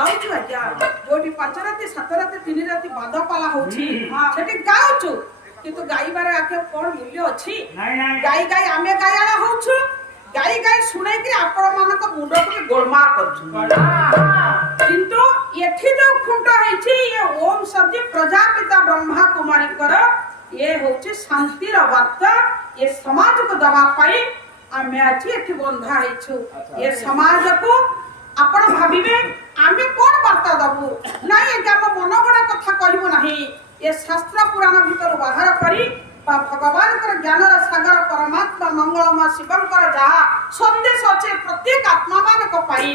गाउछु आज्ञा जोटी 5 राति 7 राति 3 राति बादपाला होछि सेठी गाउछु किंतु गाइबार आके कोन मूल्य अछि गाई गाई आमे गायाला होछु गाई गाई सुनै कि आपण मानक मुंड को गोलमाल करछु किंतु एठी जो खुंट हैछि ये ओम शब्द प्रजापिता ब्रह्मा कुमारी कर ये होछि शांतिर वार्ता ये समाज को दबा पाई आमे अछि एठी बंधा हैछु ये समाज को आपण भाबिबे आमे कोन वार्ता दबु नाही ए हम मन बडा कथा कहबो नाही ये शास्त्र पुराण भीतर बाहर करी भगवान कर ज्ञान सागर परमात्मा मंगलमा शिवंकर जहा संदेश अछि प्रत्येक आत्मा मान को पाई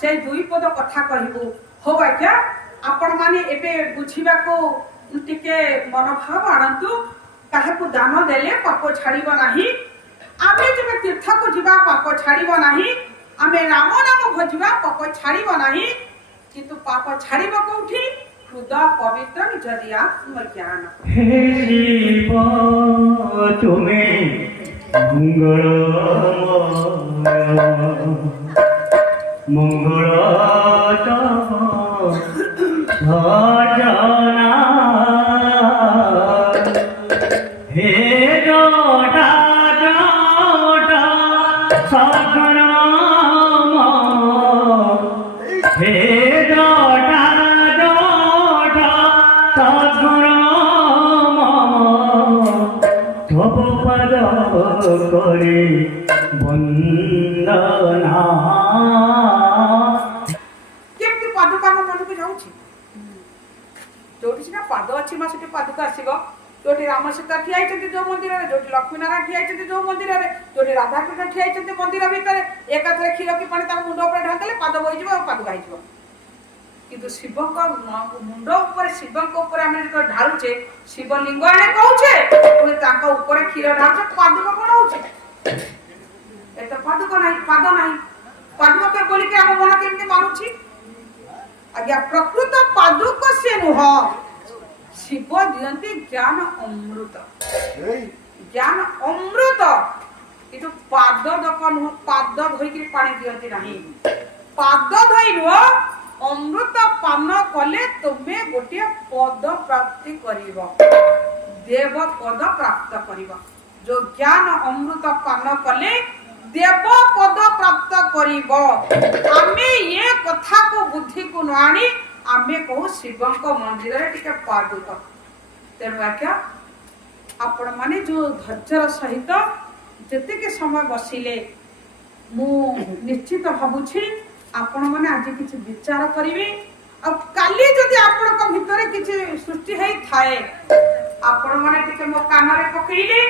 से दुई पद कथा कहबो हो आज्ञा आपण माने एबे बुझिबा को टिके मनोभाव आनंतु काहे को दान देले पाप छाड़िबो नाही आमे जब तीर्थ को जीवा पाप छाड़िबो नाही आमे राम नाम भजिबा पाप छाड़िबो नाही किंतु पाप छाड़िबो कोठी खुदा पवित्र निजरिया ज्ञान हे तुम्हें मंगल मंगल भजना हे जोटा जोटा सगुण हे जोटा जोटा सगुण तब पद करे वंदना केमती पादुका मन को जाउछि जोटी सिना पाद अछि मा सेठी पादुका आसीबो जोटी राम सीता ठिया आइछन्ति जो मंदिर रे जोटी लक्ष्मी नारायण ठिया आइछन्ति जो मंदिर रे जोटी राधा कृष्ण ठिया आइछन्ति मंदिर भीतर एकाथरे खीर की पानी तार मुंड ऊपर ढांकले पाद बोइ जिवो पादुका आइजिवो किंतु शिव को मुंड ऊपर शिव को ऊपर हम जो ढालुचे शिवलिंग आने कहूचे पुनी ताका ऊपर खीर ढालुचे पादुका कोन होचे एत पादुका नाही पादुका के बोली के हम मन केमती मानुची आज्ञा प्रकृत पादुक से नुह शिव दियंती ज्ञान अमृत किंतु पाद दक नुह पाद धोई के पानी दियंती नाही पाद धोई नुह अमृत पान कले तुमे गोटे पद प्राप्ति करिवो देव पद प्राप्त करिवो जो ज्ञान अमृत पान कले देव पद प्राप्त करिवो आमे ये कथा को बुद्धि को नाणी आमे कहू शिवं को मंदिर रे टिके पादुक तेनु आज्ञा आपण माने जो धैर्यर सहित जते के समय बसिले मु निश्चित भाबुछि आपण माने आज किछि विचार करिवे अब काली जदि आपण को भितरे किछि सृष्टि हेई थाए आपण माने टिके मो कान रे पकइले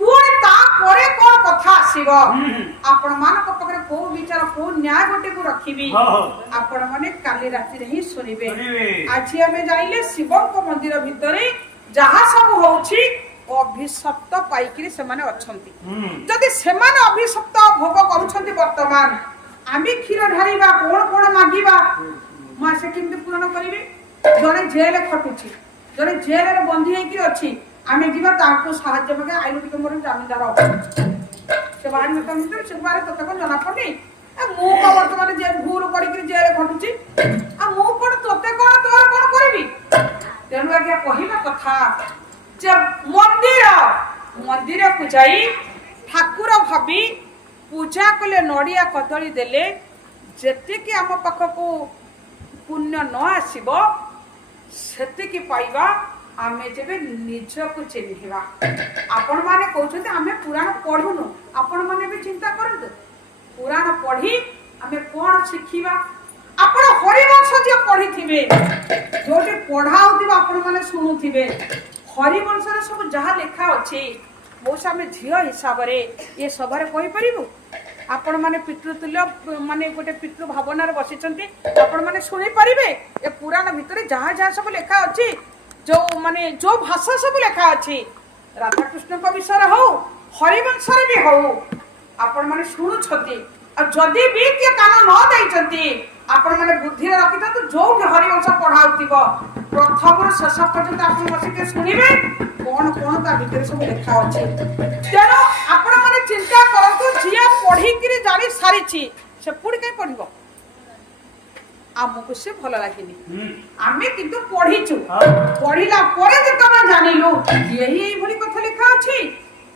पुणी ता परे कोन कथा आसीबो आपण मान को पकरे को विचार को न्याय गोटे को रखिबी आपण माने काली राति रे ही सुनिबे आज हमें जाइले शिव को मंदिर भितरे जहा सब होउछि अभिशप्त पाइकरी से माने अछंती जदि से माने अभिशप्त भोग करूछंती वर्तमान आमी क्षीर ढारिबा कोन कोन मागिबा मा से किंतु पूर्ण करिवे जने जेल खटुछि जने जेल रे बंधी हे कि अछि आमे जीवा ताको सहाय्य बगे आइलो टिके मोर जमीनदार से बाहर में कम से बारे तो तक जना पड़े ए मु को वर्तमान जे भूल करी कि जेल खटुछि आ मु कोन तोते कोन तोर कोन करबी तेनु आगे कहिबा कथा जब मंदिर को जाई ठाकुर भाबी पूजा कले नड़िया कदली देले जेते कि आम पाख को पुण्य न आसीबो सेते कि पाइबा आमे जेबे निज को चिन्हिबा आपण माने कहउछते आमे पुराण पढुनु आपण माने भी चिंता करंतु पुराण पढी आमे कोन शिखिबा आपण हरिवंश जे पढी थिबे जोटे पढाउतिबा आपण माने सुनुथिबे हरिवंश रे सब जहा लेखा अछि मोसा में झियो हिसाब रे ये सभारे कहि परिबु आपण माने पितृतुल्य माने गोटे पितृ भावना रे बसिचंती आपण माने सुनि परिबे ए पुराण भितरे जहा जहा सब लेखा अछि जो माने जो भाषा सब लेखा अछि राधा कृष्ण को विषय हो हरिवंश रे भी हो आपण माने सुनु छथि आ जदी भी के कान न दैचंती आपण माने बुद्धि रे रखिता तो जो के हरिवंश पढाउतिबो प्रथम रो शेष पर्यंत आपण बसी के सुनिबे कोन कोन ता भितर सब लेखा अछि तेनो आपण माने चिंता करंतु जिया पढी कि जानि सारिछि से पुडी के पढिबो ଆମକୁ ସେ ଭଲ ଲାଗିନି। ଆମେ କିନ୍ତୁ ପଢିଛୁ, ପଢିଲା ପରେ ଯେତେବେଳେ ଜାଣିଲୁ ଏଇଭଳି କଥା ଲେଖା ଅଛି,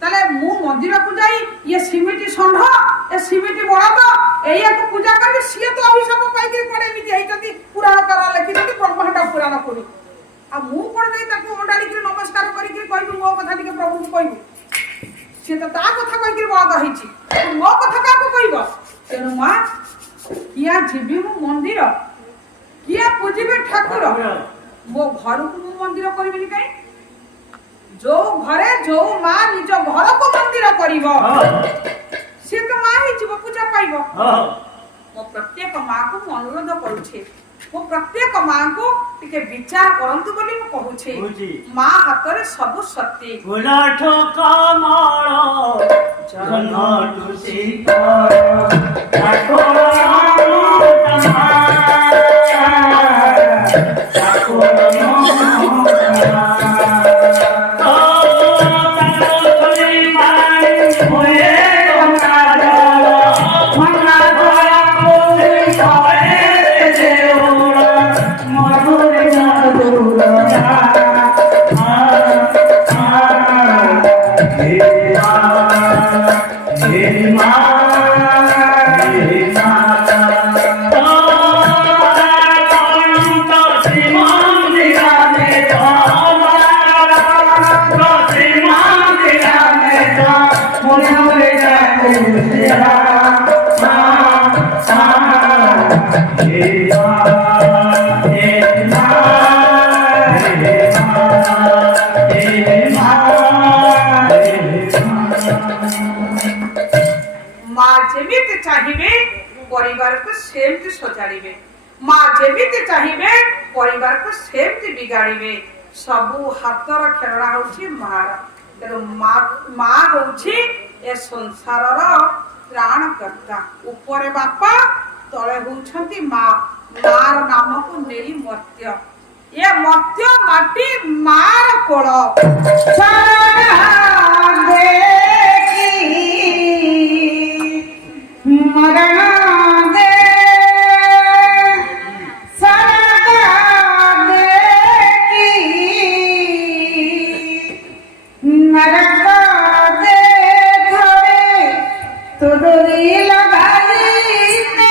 ତାହେଲେ ମୁଁ ମନ୍ଦିରକୁ ଯାଇ ଇଏ ସିମିଟି ଷଣ୍ଢ, ଏ ସିମିଟି ବଳଦ ଏଇଆକୁ ପୂଜା କରିବି, ସିଏ ତ ଅଭିଶାପ ପାଇକିରି କୁଆଡେ ଏମିତି ହେଇଛନ୍ତି, ପୁରାଣକାର ଲେଖିଛନ୍ତି ବ୍ରହ୍ମାଣ୍ଡ ପୁରାଣ ପଢି। ଆଉ ମୁଁ କଣ ଯାଇ ତାକୁ ଅଣ୍ଡାଳିକିରି ନମସ୍କାର କରିକିରି କହିବି ମୋ କଥା ଟିକେ ପ୍ରଭୁଙ୍କୁ କହିବୁ? ସିଏ ତ ତା କଥା କହିକିରି ବଳଦ ହେଇଛି, ମୋ କଥା କାହାକୁ କହିବ? ତେଣୁ ମା କିଆ ଯିବି ମୁଁ ମନ୍ଦିର, କିଏ ପୂଜିବେ ଠାକୁର? ମୋ ଘରକୁ ମୁଁ ମନ୍ଦିର କରିବିନି କାଇଁ? ଯୋଉ ଘରେ ଯୋଉ ମା ନିଜ ଘରକୁ ମନ୍ଦିର କରିବ ସିଏ ତ ମା ହେଇଯିବ, ପୂଜା ପାଇବ। ମୋ ପ୍ରତ୍ୟେକ ମାକୁ ମୁଁ ଅନୁରୋଧ କରୁଛି, ମୁଁ ପ୍ରତ୍ୟେକ ମାଙ୍କୁ ଟିକେ ବିଚାର କରନ୍ତୁ ବୋଲି ମୁଁ କହୁଛି। ମା ହାତରେ ସବୁ ଶକ୍ତି। चाहिए परिवार को सेमती सजाड़े, माँ जेमिति चाहिए परिवार को सेमती बिगाड़े। सबू हाथर खेलना होची मार। तेणु माँ होची ए संसार प्राणकर्ता। ऊपर बापा तले होउछंती माँ। मार नाम को नेली मर्त्य। ये मर्त्य माटी मार कोल मरण दे सरदा दे की नरक दे धरे तुदरी लगाई ने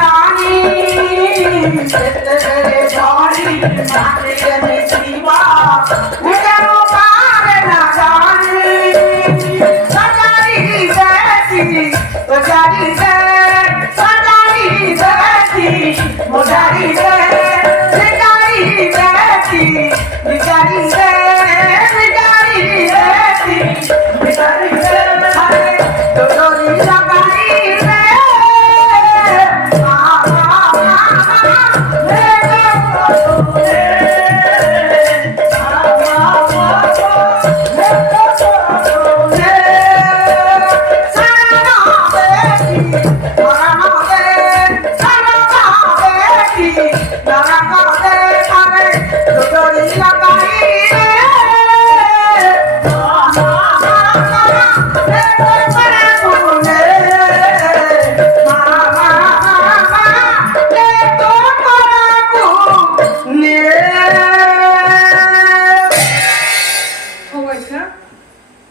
रानी तेरे जानी नाचे ने जीवा उड़ो पार ना जाने सजारी देती सजारी दे सजारी देती मोजारी दे सजारी देती बिचारी दे बिचारी देती बिचारी दे तो डोरी लगाई रे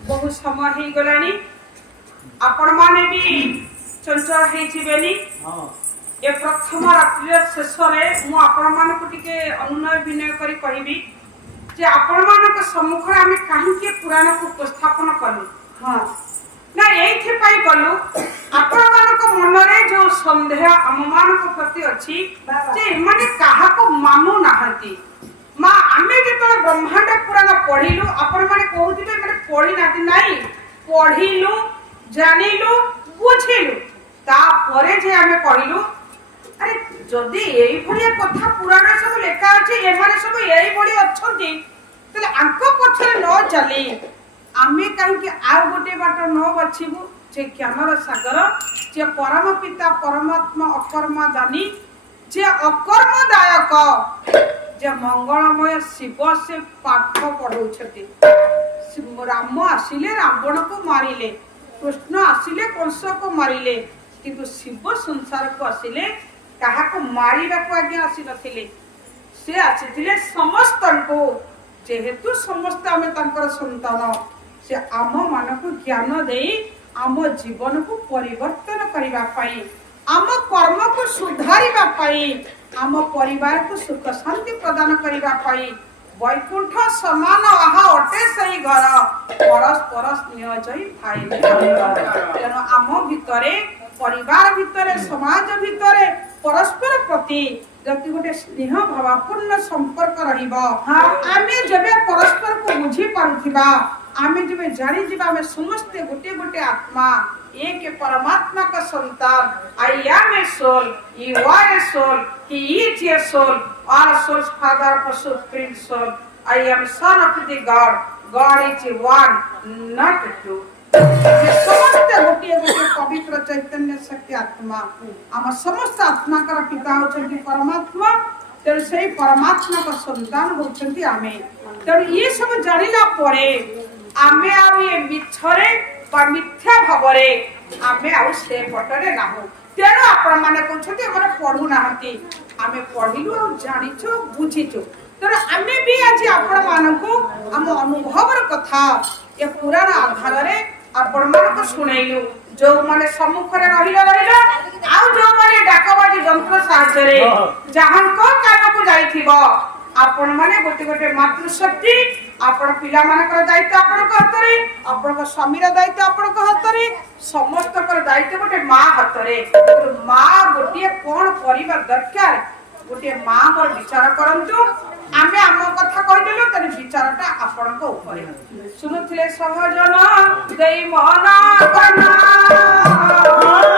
बहु समय हो गलानी आपण माने भी चंचल हेजिबेनी ए प्रथम रात्रि शेष रे मु आपण माने को टिके अनुनय विनय करी कहिबी जे आपण माने के सम्मुख रे आमे काहे के पुराण को उपस्थापन कलु हां ना एथि पाई कलु आपण माने को मन रे जो संदेह हम मान को प्रति अछि जे माने काहा को मानु नाहती मा आमे जेतले ब्रह्मांड पुराण पढिलु आपण माने कहउथिबे माने पढि नाति नाही पढिलु जानिलु बुझिलु ता परे जे आमे कहिलु अरे जदी एई भलिया कथा पुराण सब लेखा अछि ए माने सब एई भली अछंती तले आंको पछरे न चली आमे काहे कि आ गोटे बाट न बछिबु जे ज्ञानर सागर जे परम पिता परमात्मा अकर्मा दानी जे अकर्मदायक जे मंगलमय शिव से पाठ पढ़ौछते राम आसिले रावण को मारिले कृष्ण आसिले कंस को मारिले किंतु शिव संसार को आसिले कहा को मारिबा को आगे आसी नथिले से आसीथिले समस्त को जेहेतु समस्त आमे तांकर संतान से आम मान को ज्ञान देई आम जीवन को परिवर्तन करिबा पाई आम कर्म को सुधारिबा पाई आम परिवार को सुख शांति प्रदान करिबा पाई वैकुंठ समान आहा अटे सही घर परस्पर स्नेह जई भाई तेणु आम भितरे परिवार भितरे समाज भितरे परस्पर प्रति जति गोटे स्नेह भावपूर्ण संपर्क रहिबो आमे जबे परस्पर को बुझी पारुथिबा आमे जबे जानि जिबा आमे समस्त गोटे गोटे आत्मा एक परमात्मा का संतान I am a soul you are a soul he is a soul all souls father for supreme soul I am son of the God is one not two समस्त गोटे गोटे पवित्र चैतन्य शक्ति आत्मा हम समस्त आत्मा का पिता होचंती परमात्मा तेणु से परमात्मा का संतान होचंती आमे तेणु ये सब जानिला परे आमे आ ये मिथरे बा मिथ्या भावरे आमे आ से पटरे नाहु तेणु आपण माने कहछथि हमर पढु नाहती आमे पढिलु आ जानिचो बुझिचो तेणु आमे भी आज आपण मानको हम अनुभवर कथा ए पुराण आधार रे आपण मानको सुनाइलु जो माने सम्मुख रे रहिला आ जो माने डाकबाजी यंत्र साहाय्य रे जहां को कान को जाइथिबो आपण माने गोटे गोटे मातृशक्ति आपण पिला मानकर दायित्व आपण को हातरे आपण को स्वामीर दायित्व आपण को हातरे समस्त कर दायित्व गोटे मां हातरे मां गोटे कोन परिवार दरकार गोटे मां पर विचार करंतु आमे आम कथा कहिदेलु तने विचारटा आपण को ऊपर सुनुथिले सहजन देई मना कना